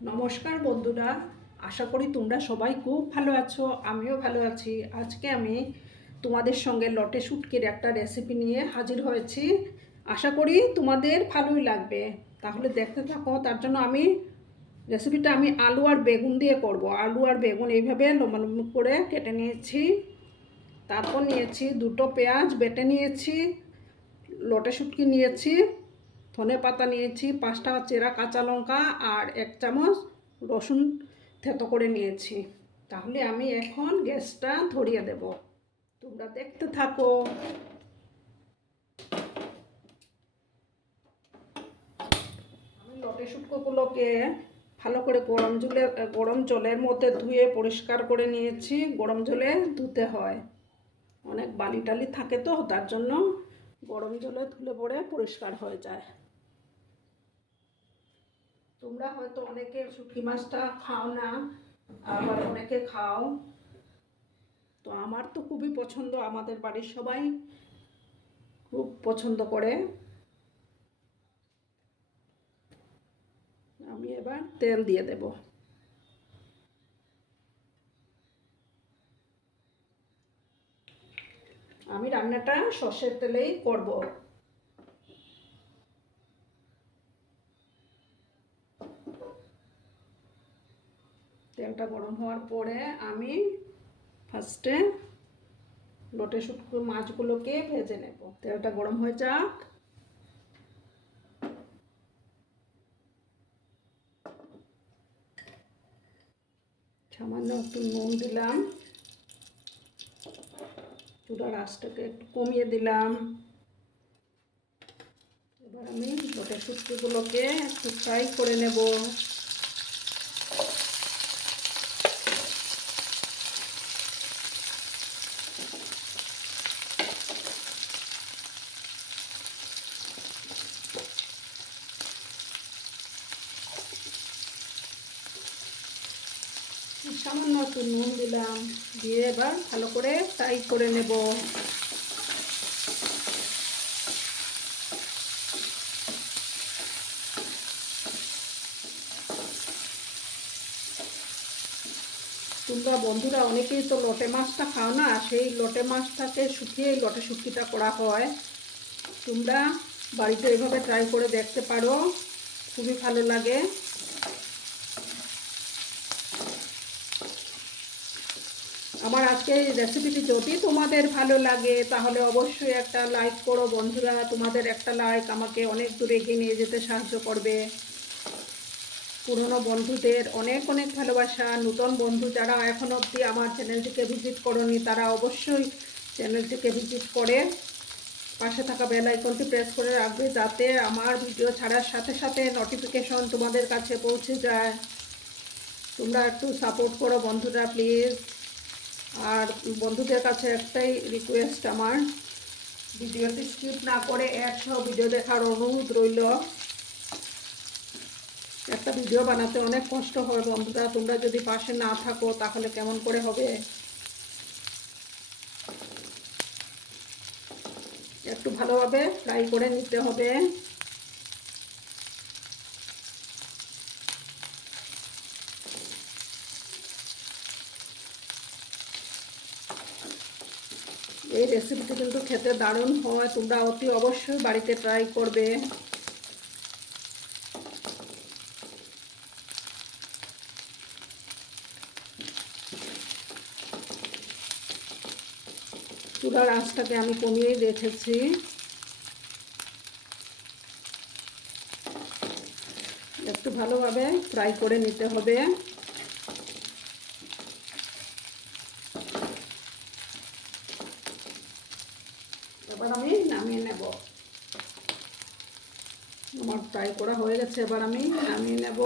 নমস্কার বন্ধুরা, আশা করি তোমরা সবাই খুব ভালো আছো। আমিও ভালো আছি। আজকে আমি তোমাদের সঙ্গে লটে শুটকির একটা রেসিপি নিয়ে হাজির হয়েছি। আশা করি তোমাদের ভালোই লাগবে। তাহলে দেখতে থাকো। তার জন্য রেসিপিটা আমি আলু আর বেগুন দিয়ে করব। আলু আর বেগুন এইভাবে লম্বা লম্বা করে কেটে নিয়েছি। তারপর নিয়েছি দুটো পেঁয়াজ বেটে নিয়েছি, লটে শুটকি নিয়েছি, ধনে পাতা নিয়েছি, 5টা চেরা কাঁচা লঙ্কা আর 1 চামচ রসুন থেতো করে নিয়েছি। তাহলে আমি এখন গ্যাসটা ধরিয়ে দেব, তোমরা দেখতে থাকো। আমি লটে শুটকোগুলোকে ভালো করে গরম জলের মধ্যে ধুয়ে পরিষ্কার করে নিয়েছি। গরম জলে ধুতে হয়, অনেক বালি টালি থাকে তো, তার জন্য গরম জলে ধুলে পরে পরিষ্কার হয়ে যায়। তোমরা হয়তো অনেকে শুটকি মাছটা খাও না, আবার অনেকে খাও। তো আমার তো খুবই পছন্দ, আমাদের বাড়ির সবাই খুব পছন্দ করে। আমি এবার তেল দিয়ে দেব। আমি রান্নাটা সর্ষের তেলেই করব। তেলটা গরম হওয়ার পরে আমি ফার্স্টে লটে শুটকি মাছগুলোকে ভেজে নেব। তেলটা গরম হয়ে যাক। সামান্য একটু নুন দিলাম, চুলার আঁচটাকে একটু কমিয়ে দিলাম। এবার আমি লটে শুটকিগুলোকে একটু ফ্রাই করে নেব। সামান্য একটু নুন দিলাম, দিয়ে এবার ভালো করে ফ্রাই করে নেব। তোমরা বন্ধুরা অনেকেই তো লটে মাছটা খাও না, সেই লটে মাছটাকে শুকিয়ে লটে শুটকিটা করা হয়। তোমরা বাড়িতে এভাবে ট্রাই করে দেখতে পারো, খুবই ভালো লাগে। আমার আজকে এই রেসিপিটি যদি তোমাদের ভালো লাগে তাহলে অবশ্যই একটা লাইক করো বন্ধুরা। তোমাদের একটা লাইক আমাকে অনেক দূরে এগিয়ে নিয়ে যেতে সাহায্য করবে। পুরনো বন্ধুদের অনেক অনেক ভালোবাসা। নতুন বন্ধু যারা এখনো অবধি আমার চ্যানেলটিকে ভিজিট করোনি তারা অবশ্যই চ্যানেলটিকে ভিজিট করে পাশে থাকা বেল আইকনটি প্রেস করে রাখবে, যাতে আমার ভিডিও ছাড়ার সাথে সাথে নোটিফিকেশন তোমাদের কাছে পৌঁছে যায়। তোমরা একটু সাপোর্ট করো বন্ধুরা প্লিজ। আর বন্ধুদের কাছে একটাই রিকোয়েস্ট আমার, ভিডিওটি স্কিপ না করে একসহ ভিডিও দেখার অনুরোধ রইল। একটা ভিডিও বানাতে অনেক কষ্ট হয় বন্ধুরা, তোমরা যদি পাশে না থাকো তাহলে কেমন করে হবে। একটু ভালোভাবে ফ্রাই করে নিতে হবে। এই রেসিপিটি কিন্তু খেতে দারুণ হয়, তোমরা অতি অবশ্যই বাড়িতে ট্রাই করবে। চুলার আঁচটাকে আমি কমিয়েই রেখেছি। একটু ভালোভাবে ফ্রাই করে নিতে হবে। এবার আমি নামিয়ে নেব। আমার ফ্রাই করা হয়ে গেছে, এবার আমি নামিয়ে নেব।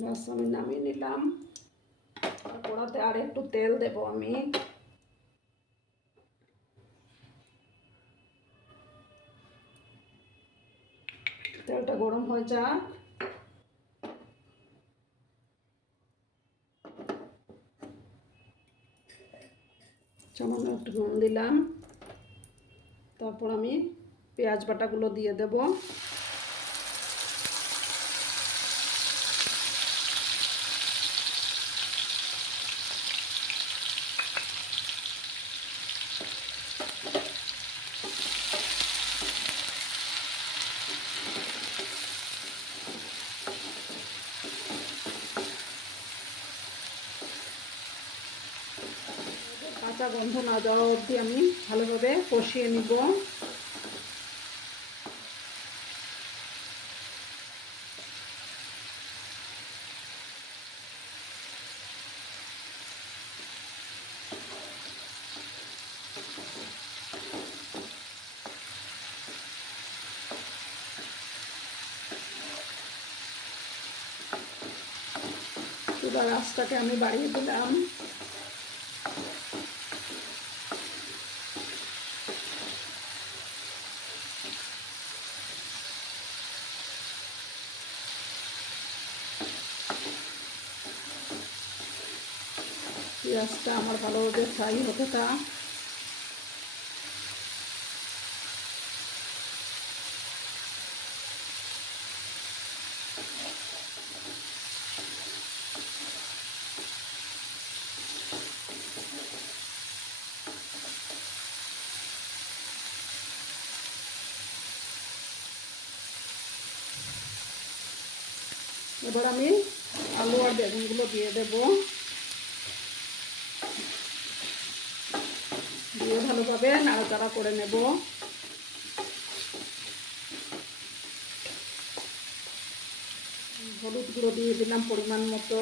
ব্যাস আমি নামিয়ে নিলাম। কড়াতে আর একটু তেল দেব আমি। তেলটা গরম হয়ে যাক। সামান্য একটু নুন দিলাম। তারপর আমি পেঁয়াজ বাটাগুলো দিয়ে দেব। কাঁচা গন্ধ না যাওয়া অবধি আমি ভালোভাবে কষিয়ে নিব। চুলার আঁচটাকে আমি বাড়িয়ে দিলাম। পেঁয়াজটা আমার ভালোভাবে ফ্রাই হতে থাক। এবার আমি আলু আর বেগুনগুলো দিয়ে দেব। দিয়ে ভালোভাবে নাড়াচাড়া করে নেব। হলুদ গুঁড়ো দিয়ে দিলাম পরিমাণ মতো।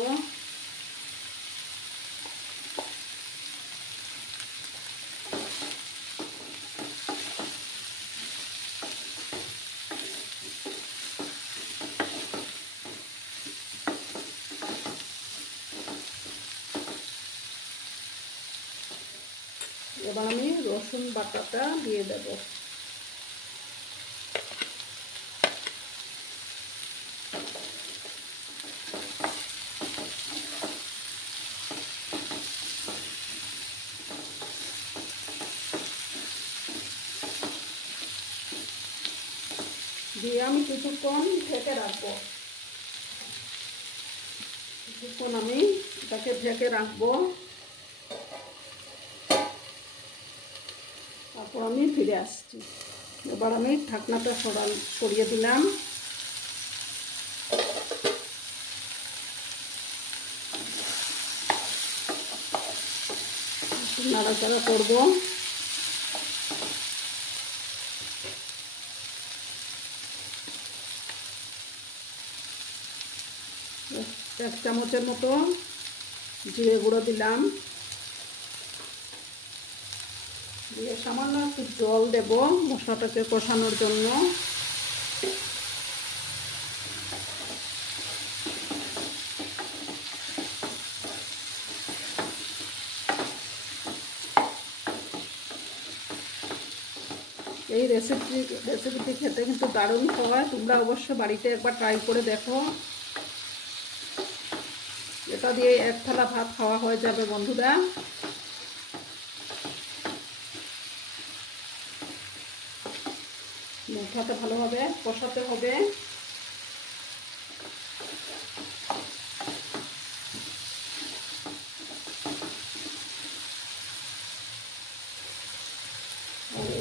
এবার আমি রসুন বাটাটা দিয়ে দেব। দিয়ে আমি কিছুক্ষণ ঢেকে রাখবো। কিছুক্ষণ আমি এটাকে ঢেকে রাখবো। তারপর আমি ফিরে আসছি। এবার আমি ঢাকনাটা সরিয়ে দিলাম। নাড়াচাড়া করবো। এক চামচের মতো জিরে গুঁড়ো দিলাম। দিয়ে সামান্য একটু জল দেব মশলাটাকে কষানোর জন্য। এই রেসিপিটি খেতে কিন্তু দারুণ হয়। তোমরা অবশ্য বাড়িতে একবার ট্রাই করে দেখো। এটা দিয়ে এক থালা ভাত খাওয়া হয়ে যাবে বন্ধুরা। মশলাটা ভালোভাবে কষাতে হবে।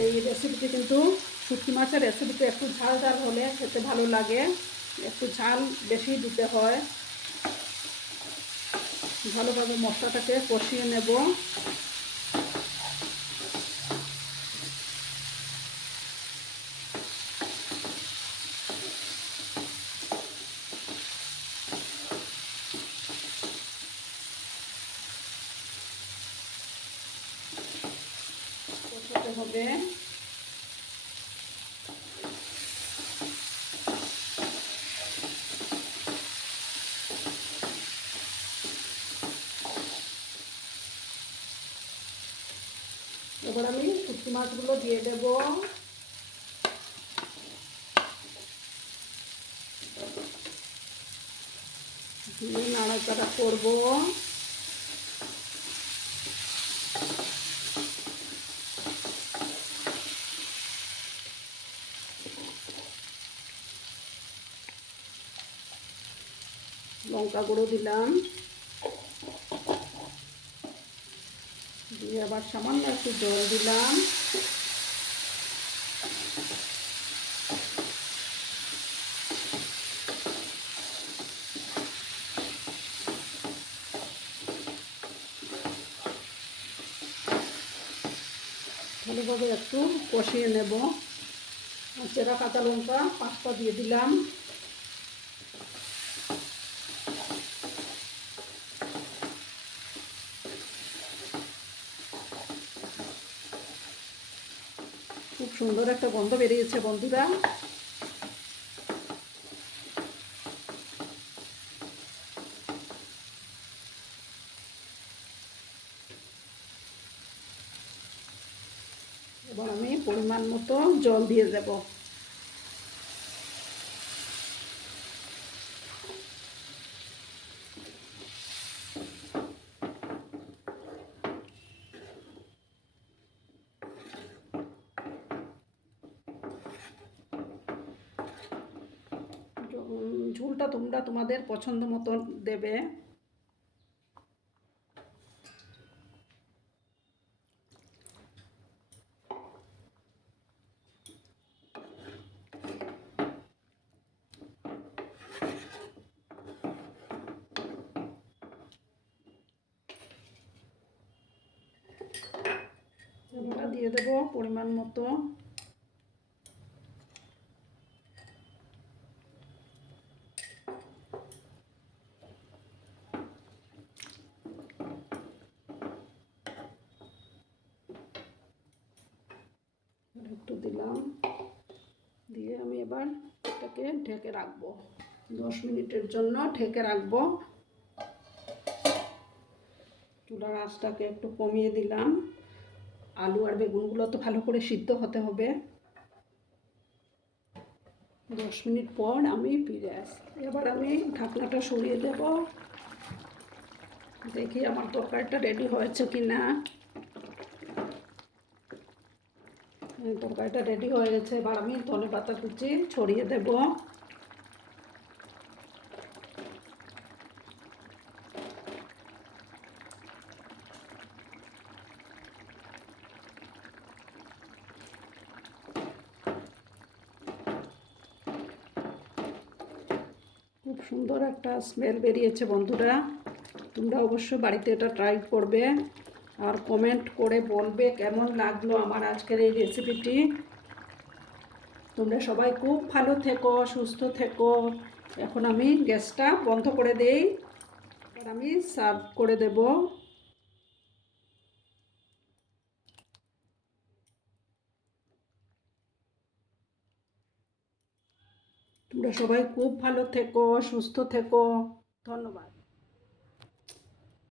এই রেসিপিটি কিন্তু শুটকি মাছের রেসিপিতে একটু ঝাল ঝাল হলে খেতে ভালো লাগে। একটু ঝাল বেশি দিতে হয়। ভালোভাবে মশলাটাকে কষিয়ে নেব। কষাতে হবে। এবার আমি শুটকি মাছগুলো দিয়ে দেব। দিয়ে নাড়াচাড়া করব। লঙ্কা গুঁড়ো দিলাম, দিয়ে আবার সামান্য একটু জল দিলাম। ভালোভাবে একটু কষিয়ে নেব। চেরা কাঁচা লঙ্কা 5টা দিয়ে দিলাম। খুব সুন্দর একটা গন্ধ বেরিয়েছে বন্ধুরা। এবার আমি পরিমাণ মতো জল দিয়ে দেব। ঝোলটা তোমরা তোমাদের পছন্দ মতো দেবে। এবার দিয়ে দেব পরিমাণ মতো। একটু দিলাম, দিয়ে আমি এবার এটাকে ঢেকে রাখবো 10 মিনিটের জন্য ঢেকে রাখবো। চুলার আঁচটাকে একটু কমিয়ে দিলাম। আলু আর বেগুনগুলো তো ভালো করে সিদ্ধ হতে হবে। 10 মিনিট পর আমি ফিরে আসি। এবার আমি ঢাকনাটা সরিয়ে দেব, দেখি আমার তরকারিটা রেডি হয়েছে কি না। তরকারিটা রেডি হয়ে গেছে। এবার আমি ধনেপাতা কুচি ছড়িয়ে দেব। খুব সুন্দর একটা স্মেল বেরিয়েছে বন্ধুরা। তোমরা অবশ্যই বাড়িতে এটা ট্রাই করবে আর কমেন্ট করে বলবে কেমন লাগলো আমার আজকের এই রেসিপিটি। তোমরা সবাই খুব ভালো থেকো, সুস্থ থেকো। এখন আমি গ্যাসটা বন্ধ করে দেই। এবার আমি সার্ভ করে দেব। তোমরা সবাই খুব ভালো থেকো, সুস্থ থেকো। ধন্যবাদ।